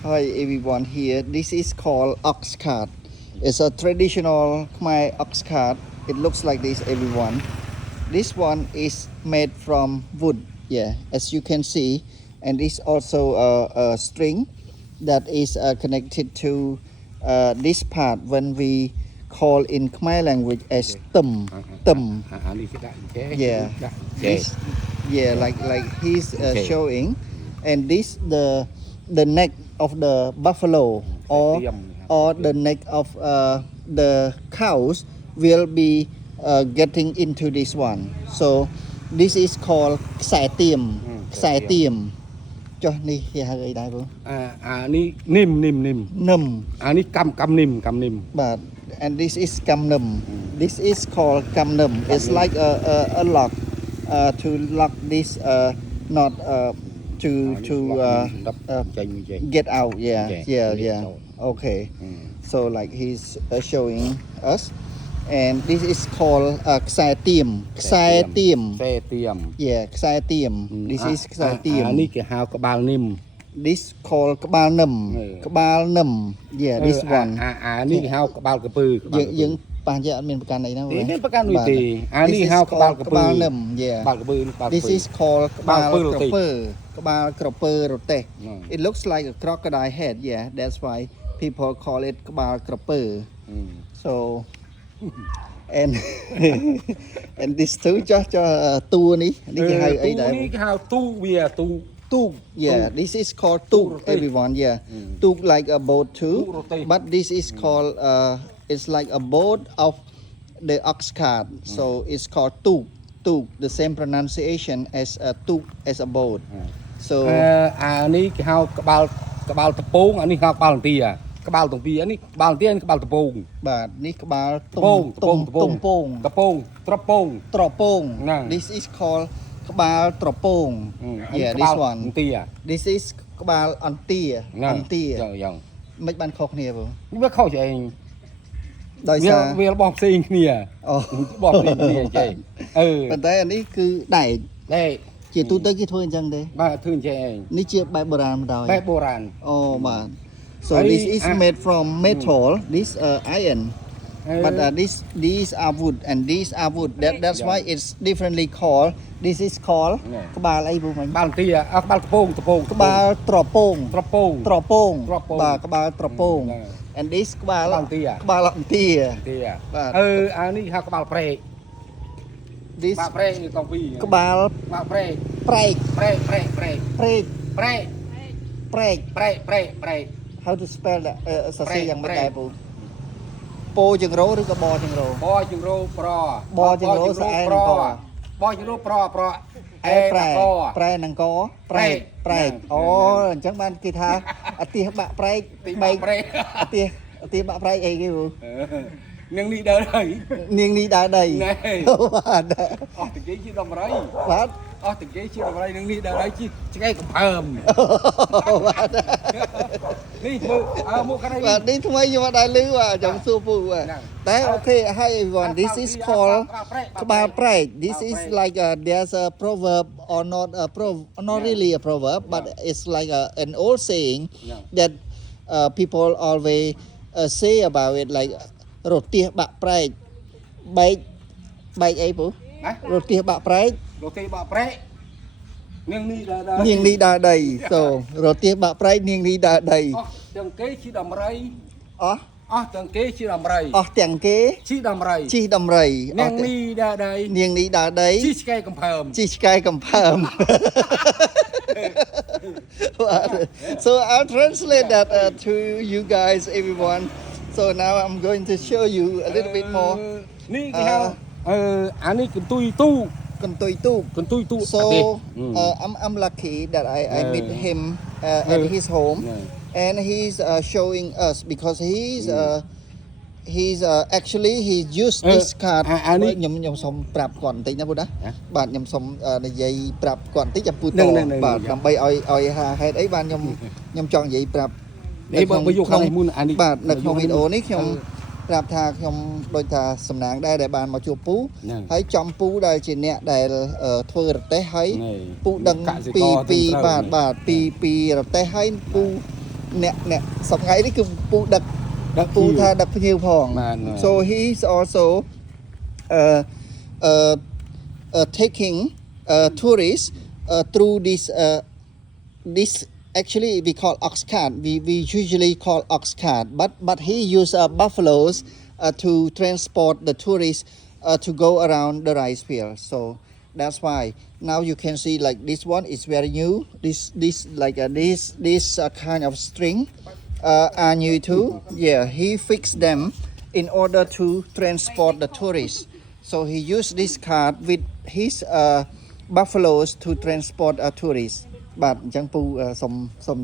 Hi everyone here. This is called ox cart. It's a traditional Khmer ox cart. It looks like this everyone. This one is made from wood. Yeah, as you can see, and it's also a string that is connected to this part when we call in Khmer language as tum tum. Yeah, this yeah like he's showing, and this the neck of the buffalo or the neck of the cows will be getting into this one. So this is called ខ្សែទៀម ខ្សែទៀម ចុះនេះគេហៅអីដែរបងនេះនិម នឹម នេះកម្មនិម បាទ and this is កំនឹម this is called កំនឹម it's like a lock to lock this not to get out. Yeah. Okay. So like he's showing us, and this is called ខ្សែទៀម ខ្សែទៀម Yeah, ខ្សែទៀម This is ខ្សែទៀម នេះគេហៅក្បាលនិម This called ក្បាលនឹម ក្បាលនឹម Yeah, this one នេះគេហៅក្បាលកពើ យើងប៉ះយកអត់មានប្រកាន់អីណា មានប្រកាន់មួយទេនេះហៅក្បាលកពើ ក្បាលនឹម Yeah ក្បាលកពើ This is called ក្បាលក្រពើ ក្បាលក្រពើរទេះ It looks like a crocodile head. Yeah, that's why people call it ក្បាលក្រពើ So and and this ទូចោះតួនេះគេហៅអីដែរ នេះគេហៅទូវាទូ Tuk. Yeah, this is called tuk, everyone. Yeah, tuk like a boat too, but this is called it's like a boat of the ox cart. So it's called tuk. Tuk, the same pronunciation as a tuk as a boat. So នេះគេហៅក្បាលតពងនេះហៅក្បាលន្ទាក្បាលទាំងពីរនេះក្បាលន្ទាក្បាលតពង បាទនេះក្បាល តពង ត្រពង This is called ក្បាលត្រពង Yeah, this one. ន្ទា This is ក្បាលអន្ទា យ៉ាង មិនបានខុសគ្នាបង វាខុសចេះ ដោយសារ វារបស់ផ្សេងគ្នា អូ របស់ផ្សេងគ្នាចេះ ប៉ុន្តែអានេះគឺដែក ជាទូទៅគេធ្វើអញ្ចឹងទេ បាទធ្វើចេះឯង នេះជាបែបបុរាណបណ្ដោយ បែបបុរាណ អូបាទ So this is made from metal, this iron, but these are wood and these are wood. That's why it's differently called. This is called ក្បាលអីបងមិញ ក្បាលន្ទាក្បាលតពង ក្បាលត្រពង ត្រពង បាទក្បាលត្រពង and this ក្បាលអន្ទាបាទ នេះហៅក្បាលព្រែក this ក្បាលព្រែកនេះទាំងពីរ ក្បាល ព្រែក ព្រែក How to spell that សរសេរយ៉ាងម៉េចដែរពូពោចង្រោឬក៏បចង្រោ បចង្រោប្រ បចង្រោស្អែនក បចង្រោប្រអែប្រែនឹងកប្រែកអូអញ្ចឹងបានគេថាអតិបាក់ប្រែកបែកអតិបាក់ប្រែកអីគេពូ នាងនេះដើរហើយ នាងនេះដើរដីបាទ អស់តគេជាដំរី បាទ អស់តគេជាដំរីនាងនេះដើរហើយឆ្កែកំភើម បាទ នេះមើលមកខាងនេះ បាទនេះថ្មីខ្ញុំអត់ដែរឮបាទចង់សួរពូតែអូខេ Hi everyone, this is called ក្បាលប្រែក This is like there's a proverb or not really a proverb, but it's like an old saying that people always say about it, like រទាសបាក់ប្រែកបែកអីពូរទាសបាក់ប្រែក នាងនេះដើរដី So រទាសបាក់ប្រែកនាងនេះដើរដី អស់ទាំងគេជាដំរី អស់ អស់ទាំងគេជាដំរី អស់ទាំងគេ ជាដំរី ជិះដំរី នាងនេះដើរដី នាងនេះដើរដី ជាឆ្កែកំភើម ជិះឆ្កែកំភើម So I'll translate that to you guys, everyone. So now I'm going to show you a little bit more. នេះគេហៅអានេះកន្ទុយទូ កន្ទុយទូក កន្ទុយទូ So I'm lucky that I meet him at his home, and he's showing us because he's actually he used this card ខ្ញុំសុំប្រាប់គាត់បន្តិចណាពូណាបាទខ្ញុំសុំនិយាយប្រាប់គាត់បន្តិចចាំពូតបាទដើម្បីឲ្យហេតុអីបានខ្ញុំចង់និយាយប្រាប់ នេះបើយកខាងនេះមុនអានេះ បាទនៅក្នុងវីដេអូនេះខ្ញុំប្រាប់ថាខ្ញុំដូចថាសំណាងដែរដែលបានមកជួបពូហើយចំពូដែលជាអ្នកដែលធ្វើរទេះហើយពូដឹងពីរទេសហើយពូ nè sọc ngay đấy cứ pu đặc pu tha đặc nhiều phòng so he's also uh, uh, taking tourists through this actually we call ox cart. We usually call ox cart, but he use buffaloes to transport the tourists to go around the rice field. So that's why now you can see like this one is very new. This like this kind of string are new too. Yeah, he fixed them in order to transport the tourists. So he used this cart with his buffaloes to transport tourists. បាទអញ្ចឹងពូសុំ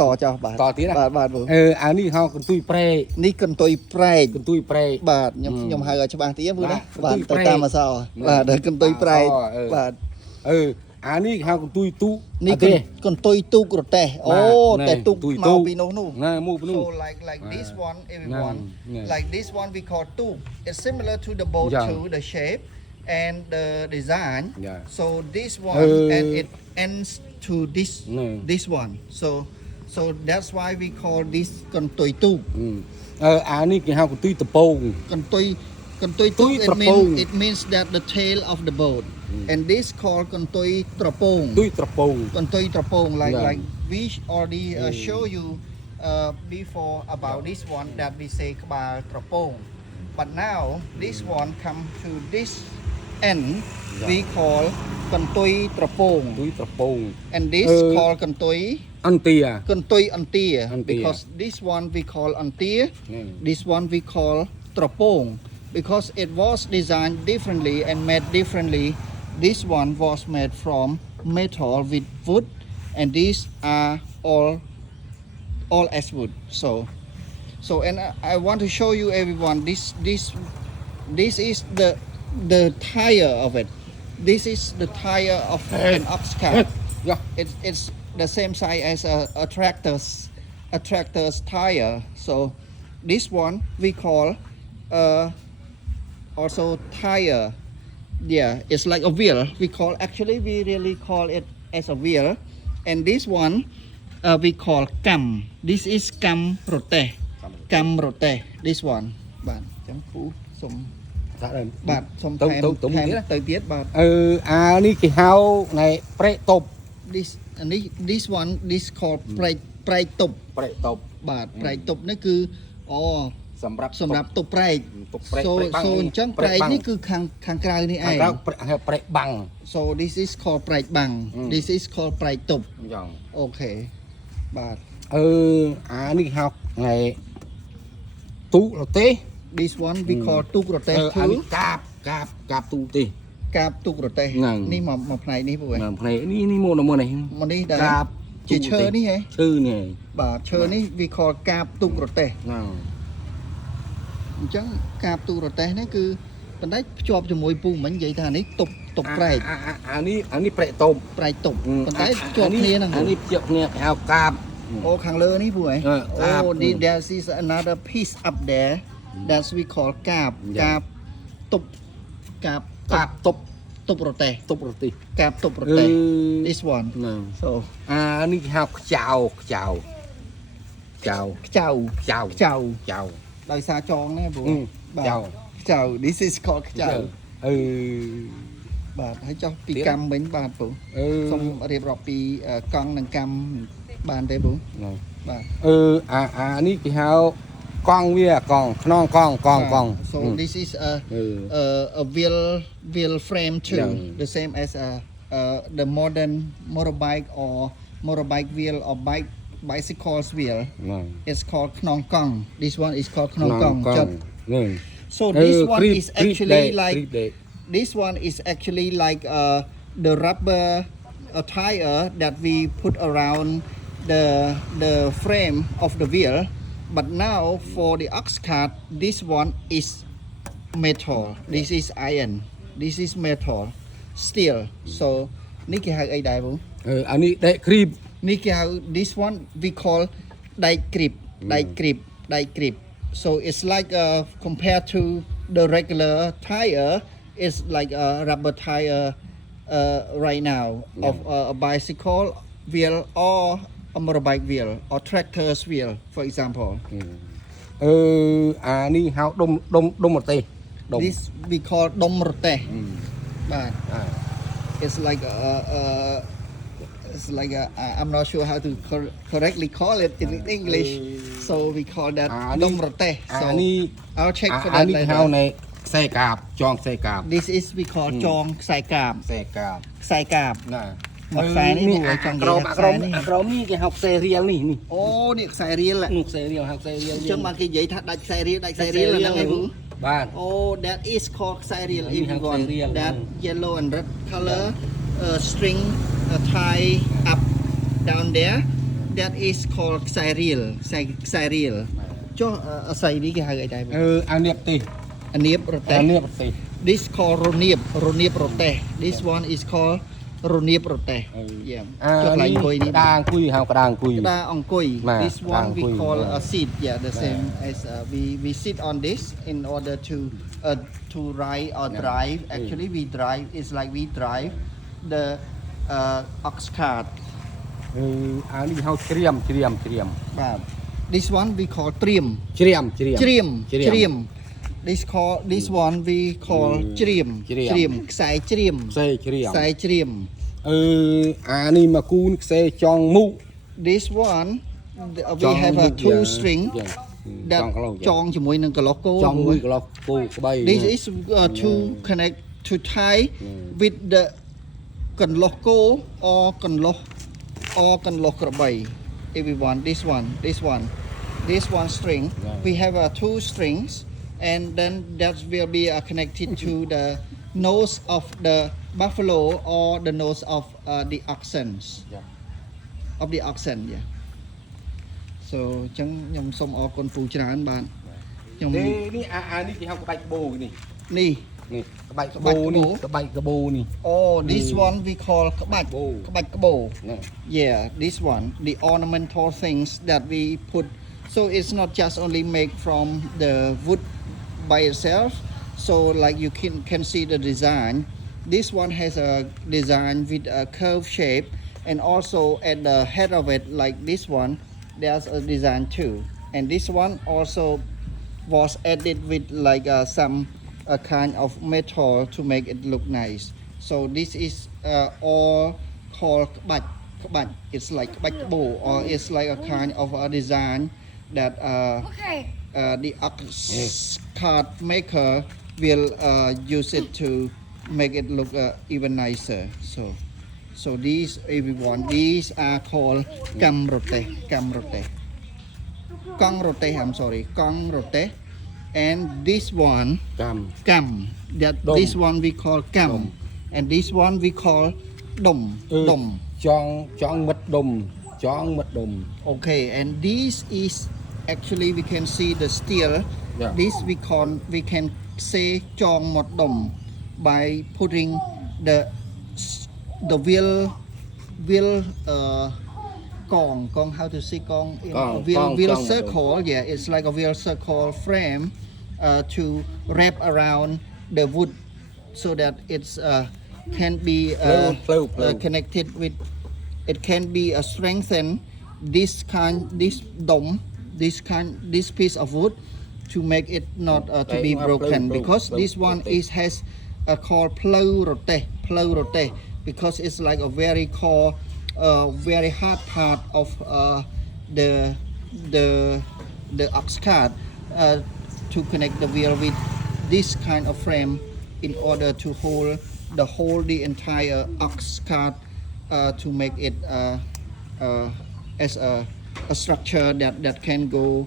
តចោះបាទ តទៀត បាទពូ អានេះហៅកន្ទុយប្រេក នេះកន្ទុយប្រែក កន្ទុយប្រេក បាទខ្ញុំហៅឲ្យច្បាស់ទៀតពូណា បាទ បាទទៅតាមអក្សរបាទកន្ទុយប្រែកបាទ អានេះហៅកន្ទុយទូ នេះកន្ទុយទូករទេះអូតែទូកមកពីនោះ ណាមកពីនោះ So like this one everyone like this one we call ទូក it's similar to the boat too the shape and the design so this one and it ends to this one so that's why we call this កន្ទុយទូក អានេះគេហៅកន្ទុយតពង កន្ទុយទូក it means that the tail of the boat and this called កន្ទុយត្រពង ទុយត្រពង កន្ទុយត្រពង like we already show you before about this one that we say ក្បាលត្រពង but now this one come to this end we call កន្ទុយត្រពង ទុយត្រពង and this call កន្ទុយ អន្ទា កន្ទុយអន្ទា because this one we call អន្ទា this one we call ត្រពង because it was designed differently and made differently this one was made from metal with wood and these are all as wood so and I want to show you everyone this is the tire of it this is the tire of an ox cart it's the same size as a tractor's tire so this one we call also tire yeah it's like a wheel we really call it as a wheel and this one we call cam this is cam rote this one បាទអញ្ចឹងពូសុំ បាទសុំថែមទៅទៀតបាទ អានេះគេហៅណែប្រេកតប់ this one this called ប្រែកតុប ប្រេកតប់ បាទប្រែកតុបនេះគឺសម្រាប់តុបប្រែក so អញ្ចឹងប្រែកនេះគឺខាងក្រៅនេះឯង ខាងក្រៅប្រេកបាំង so this is called ប្រែកបាំង this is called ប្រែកតុប យ៉ាង អូខេបាទ អានេះហៅណែទូរទេះ this one we call ទូករទេះ អានេះកាបទូទេះ កាបទូករទេះនេះមកផ្នែកនេះពូឯង ផ្នែកនេះមកនេះ មកនេះដែរ កាប ជាឈើនេះហ៎ ឈើនេះ បាទឈើនេះ we call កាបទូករទេះ ហ្នឹង អញ្ចឹងកាបទូករទេះនេះគឺបណ្ដេចភ្ជាប់ជាមួយពូមិញនិយាយថានេះតុបប្រែក អានេះប្រេកតប់ ប្រែកតុបបណ្ដេចភ្ជាប់គ្នាហ្នឹង អានេះភ្ជាប់គ្នាគេហៅកាប អូខាងលើនេះពូឯង កាប there is another piece up there that we call កាបតុបតុបរទេះ តុបរទេះ កាបតុបរទេះ this one so អានេះគេហៅខ្ចៅដោយសារចងនេះពូ ចៅ ខ្ចៅ this is called ខ្ចៅបាទហើយចុះពីកម្មវិញបាទពូសូមរៀបរាប់ពីកង់និងកម្មបានទេពូបាទអានេះគេហៅកង់វាកង់ខ្នងកង់ so this is a wheel frame too the same as the modern motorbike or motorbike wheel or bicycle's wheel it's called ខ្នងកង់ this one is called ខ្នងកង់ so this one is actually like this one is actually like the rubber tire that we put around the frame of the wheel but now for the ox cart this one is metal this is iron this is metal steel so នេះគេហៅអីដែរបង អានេះដែកគ្រីប នេះគេហៅ this one we call ដែកគ្រីប so it's like compared to the regular tire it's like a rubber tire right now of a bicycle wheel or a motorbike wheel or tractor's wheel, for example. អានេះហៅដុំប្រទេសដុំ This we call dom rote. But អា it's like it's like I'm not sure how to correctly call it in English. So we call that dom rote. So អានេះ I'll check for អា that នេះហៅ later. នៃខ្សែកាបចងខ្សែកាប This is we call chong sai kam. ខ្សែកាប Sai kam. ណា មកខ្សែនេះ នេះ មួយ អា ចង់និ ក្រ យាយ ម ថា អាក្រម ខ្សែនេះ អាក្រមនេះគេហៅខ្សែរៀលនេះនេះ អូនេះខ្សែរៀល នោះខ្សែរៀលហៅខ្សែរៀល អញ្ចឹងបានគេនិយាយថាដាច់ខ្សែរៀលដាច់ខ្សែរៀលហ្នឹងឯង បាទ Oh, that is called ខ្សែរៀល នេះ if ហៅ you ខ្សែ want រៀល that yellow and red color string tie up down there that is called ខ្សែរៀលខ្សែរៀលចុះអាស័យនេះគេហៅអីដែរ អានៀបទេស អានៀបរទេះ អានៀបទេស This called រនៀបរទេះ This one is called រនៀបរទេះ Yeah ចុះកន្លែងអង្គុយនេះ ក្តារអង្គុយហៅក្តារអង្គុយ ក្តារអង្គុយ បាទ This one we ក្តារអង្គុយ call a seat yeah the បាទ same as we sit on this in order to ride or drive actually we drive it's like we drive the ox cart អានេះហៅច្រៀម បាទ This one we call ត្រៀម ច្រៀម This one we call ច្រៀម ច្រៀម ខ្សែច្រៀម ខ្សែច្រៀម ខ្សែច្រៀម អានេះមកគូនខ្សែចងមុខ This one we have a two string that ចងជាមួយនឹងកន្លោះគោ ចងមួយកន្លោះគោក្បី This is to connect to tie with the កន្លោះគោ or កន្លោះក្របី everyone this one string we have two strings and then that will be connected to the nose of the buffalo or the nose of the oxen yeah so អញ្ចឹងខ្ញុំសូមអរគុណពូច្រើនបាទខ្ញុំ នេះអានេះគេហៅក្បាច់ក្បូរនេះ នេះ នេះក្បាច់ក្បូរនេះក្បាច់ក្បូរនេះ Oh, this one we call ក្បាច់ ក្បូរ នេះ Yeah, this one, the ornamental things that we put. So it's not just only made from the wood by itself. So like you can see the design. This one has a design with a curved shape, and also at the head of it, like this one, there's a design too. And this one also was added with like some kind of metal to make it look nice. So this is all called ក្បាច់ It's like ក្បាច់ក្បូរ or it's like a kind of a design that the ox cart maker will use it to make it look even nicer. So these everyone these are called កាំរទេះ កង់រទេះ I'm sorry កង់រទេះ and this one កម្ម Kam. That Dom. this one we call Kam. Dom. And this one we call Dom. Dom. ចងមិត្តដុំ Okay, and this is actually we can see the steel. Yeah. This we can say Chong Mot Dom by putting the wheel Kong how to say Kong in a wheel Kong. circle. Yeah, it's like a wheel circle frame to wrap around the wood so that it's can be Flow. connected with it can be strengthened this dome this piece of wood to make it not to be broken because this one has called plow rote because it's like a very hard part of the ox cart to connect the wheel with this kind of frame in order to hold the entire ox cart to make it as a structure that can go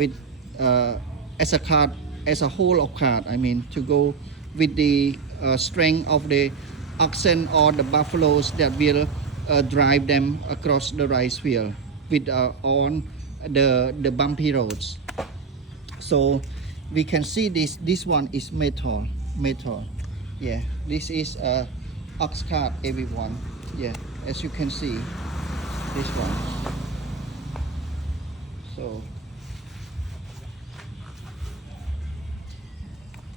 with as a cart as a whole of cart I mean to go with the strength of the oxen or the buffaloes that will drive them across the rice field with on the bumpy roads. So we can see this one is metal. Yeah, this is ox cart everyone. Yeah, as you can see this one. So